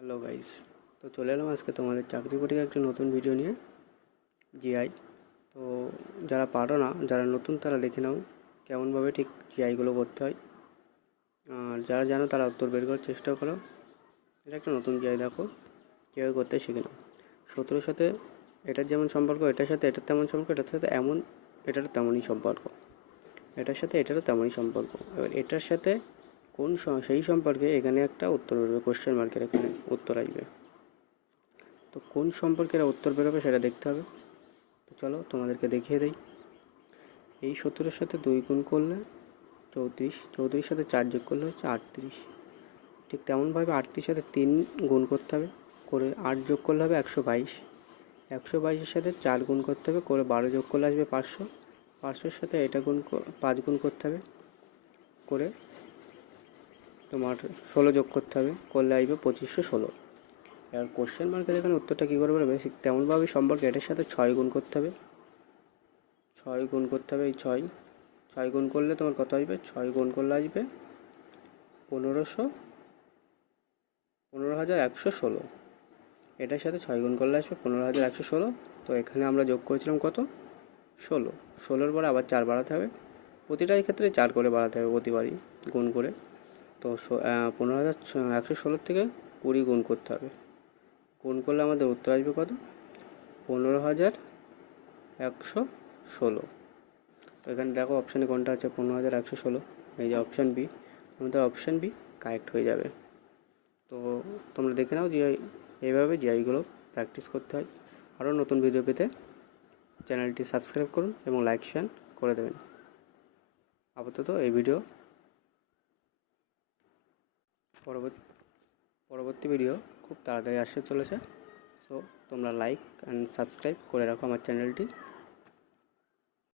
Hello guys, তো চলে এলাম আজকে তোমাদের চাকরি পরীক্ষার একটি নতুন ভিডিও নিয়ে। জিআই, তো যারা পারো না, যারা নতুন তারা দেখে নাও কেমনভাবে ঠিক জিআইগুলো করতে হয়। আর যারা জানো তারা উত্তর বের করার চেষ্টা করো। এটা একটা নতুন জিআই, দেখো কীভাবে করতে শিখে নাও। 17-এর সাথে এটার যেমন সম্পর্ক, এটার সাথে এটার তেমন সম্পর্ক, এটার সাথে এটারও তেমনই সম্পর্ক, এটার সাথে এটারও তেমনই সম্পর্ক। এবার এটার সাথে সেই সম্পর্কে এখানে একটা উত্তর বেরোবে, কোশ্চেন মার্কের এখানে উত্তর আসবে। তো কোন সম্পর্কের উত্তর বেরোবে সেটা দেখতে হবে। তো চলো তোমাদেরকে দেখিয়ে দিই। এই 17-এর সাথে 2 গুণ করলে 34, 34-এর সাথে 4 যোগ করলে হচ্ছে 38। ঠিক তেমনভাবে 38-এর সাথে 3 গুণ করতে হবে, করে 8 যোগ করলে হবে 122। 122-এর সাথে 4 গুণ করতে হবে, করে 12 যোগ করলে আসবে 500। 500-এর সাথে এটা 5 গুণ করতে হবে, করে তোমার 16 যোগ করতে হবে, করলে আসবে 2516। এবার কোশ্চেন মার্কের এখানে উত্তরটা কী করে বেরোবে, ঠিক তেমনভাবেই সম্পর্কে এটার সাথে 6 গুণ করতে হবে। 6 গুণ করতে হবে, এই 6 গুণ করলে তোমার কত আসবে, 6 গুণ করলে আসবে 15,116। এটার সাথে 6 গুণ করলে আসবে 15,116। তো এখানে আমরা যোগ করেছিলাম কত, 16। 16-এর পরে আবার 4 বাড়াতে হবে, প্রতিটাই ক্ষেত্রে 4 করে বাড়াতে হবে প্রতিবারই গুণ করে। তো 15,116 থেকে 20 গুণ করতে হবে, গুণ করলে আমাদের উত্তর আসবে কত, 15,116। তো এখানে দেখো অপশানে কোনটা আছে, 15,116, এই যে অপশান বি, আমাদের অপশান বি কারেক্ট হয়ে যাবে। তো তোমরা দেখে নাও যে এইভাবে জিআইগুলো প্র্যাকটিস করতে হয়। আরও নতুন ভিডিও পেতে চ্যানেলটি সাবস্ক্রাইব করুন এবং লাইক শেয়ার করে দেবেন। আপাতত এই ভিডিও, পরবর্তী ভিডিও খুব তাড়াতাড়ি আসতে চলেছে। সো তোমরা লাইক অ্যান্ড সাবস্ক্রাইব করে রাখো আমার চ্যানেলটি।